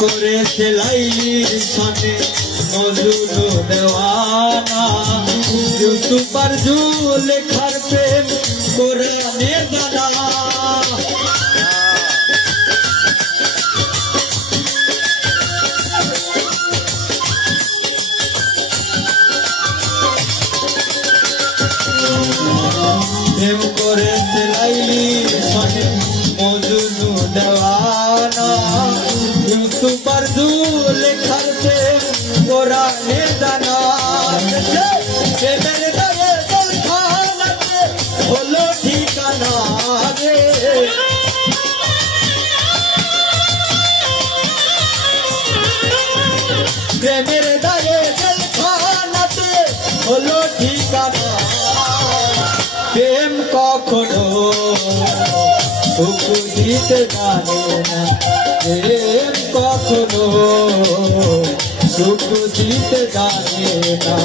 করেছে লাইলির সনে মজনু দেওয়ানা ইউসুফ আর জুলেখার প্রেম কোরআনে জানা প্রেম করেছে লাইলির সনে মজনু দেওয়ানা ইউসুফ আর জুলেখার প্রেম কোরআনে জানা প্রেমের দ্বারে জেলখানাতে হলো ঠিকানা রে প্রেমের দ্বারে জেলখানাতে হলো ঠিকানা প্রেম কখনো সুখ দিতে জানে না প্রেম কখনো সুখ দিতে জানে না